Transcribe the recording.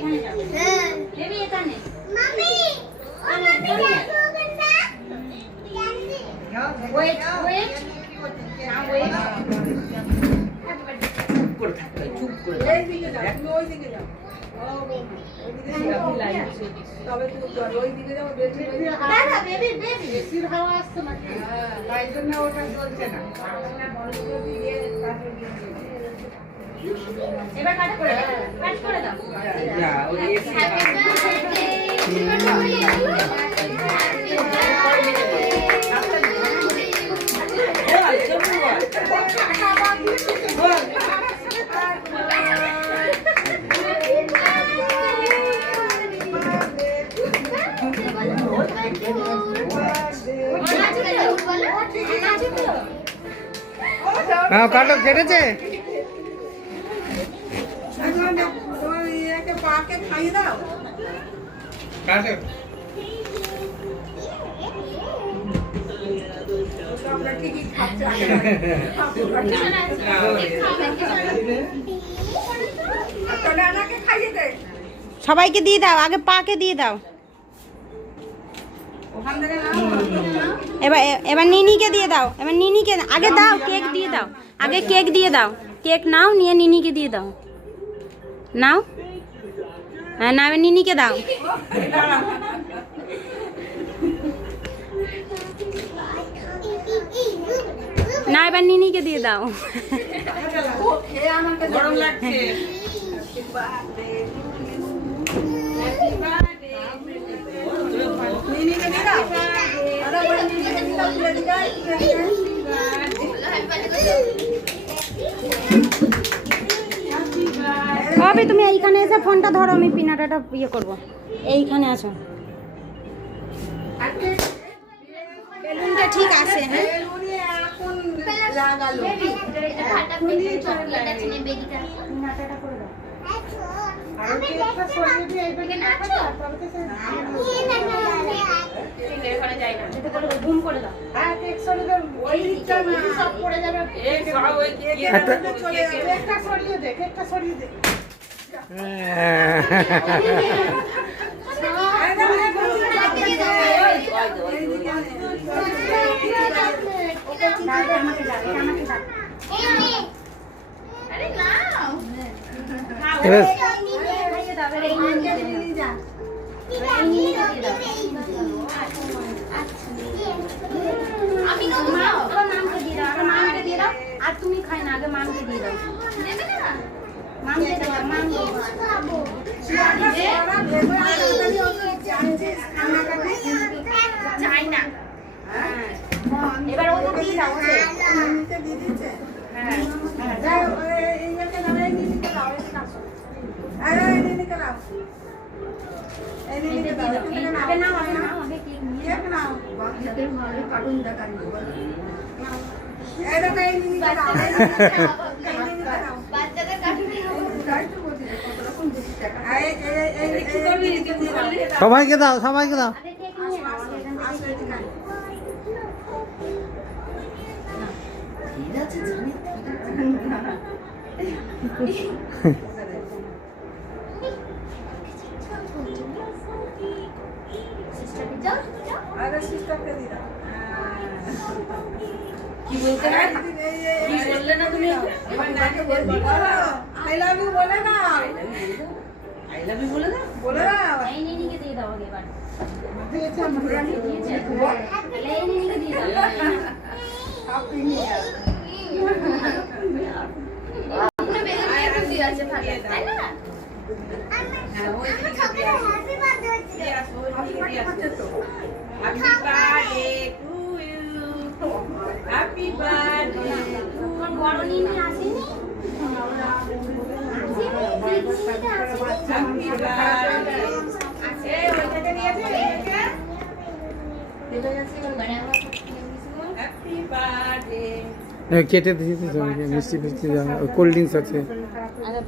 এখানে যাবে বেবি এখানে মাম্মি ওয়েট ওয়েট নাও ওয়েট চুপ করে থাকো চুপ করে এই দিকে যাও তুমি ওই দিকে যাও তবে তুমি ওই দিকে যাও বেশি দাদা বেবি বেবি বেশির হাওয়া আসছে না তাই জন্য ওটা চলছে না বন্ধ করে দিয়ে তারপরে দিয়ে এবার কাট করে দাও কাট করে দাও যা ওই এসি হ্যাঁ কাটো কেটেছে পাকে খাইয়ে দাও কাটো আমরা ঠিকই খাচ্ছি খাইয়ে দে সবাইকে দিয়ে দাও, আগে পাকে দিয়ে দাও। ওখান থেকে এবার এবার নিনিকে দিয়ে দাও, এবার নিনিকে আগে দাও, কেক দিয়ে দাও, আগে কেক দিয়ে দাও, কেক নাও নিয়ে নিনিকে দিয়ে দাও, নাও। হ্যাঁ না, এবার নিনিকে দাও। না এবার নিনিকে দিয়ে দাও। গরম লাগছে অবি তুমি এইখানে এসে ফোনটা ধরো, আমি পিনাটাটা ইয়ে করবো। এইখানে আসো, বেলুনটা ঠিক আছে। হ্যাঁ লাগালো আর তুমি খাই না, আগে মামকে দিয়ে দাও, মামকে দাও, মামকে চাই না। এবার ওদের দিয়ে দাও, সবাইকে দাও, সবাইকে দাও। কি বলতে কি বললে না তুমি? আই লাভ ইউ বলে না, আই লাভ ইউ বলে না, বলে না। এই নিনিকে দিয়ে দাও আগে, এবার দিয়েছে আমরা দিয়েছে, এই নিনিকে দিয়ে দাও। আপনি নিয়ে পুরো বেলুন দিয়ে খুশি আছে ভালো তাই না? Happy birthday to you, happy birthday. তোমার বড় নিনি আসেনি? Happy birthday. এই ওইটাকে নিয়েছে, হ্যাপি বার্থডে। কেটে দিয়েছি, মিষ্টি মিষ্টি কোল্ড ড্রিঙ্কস আছে। আগে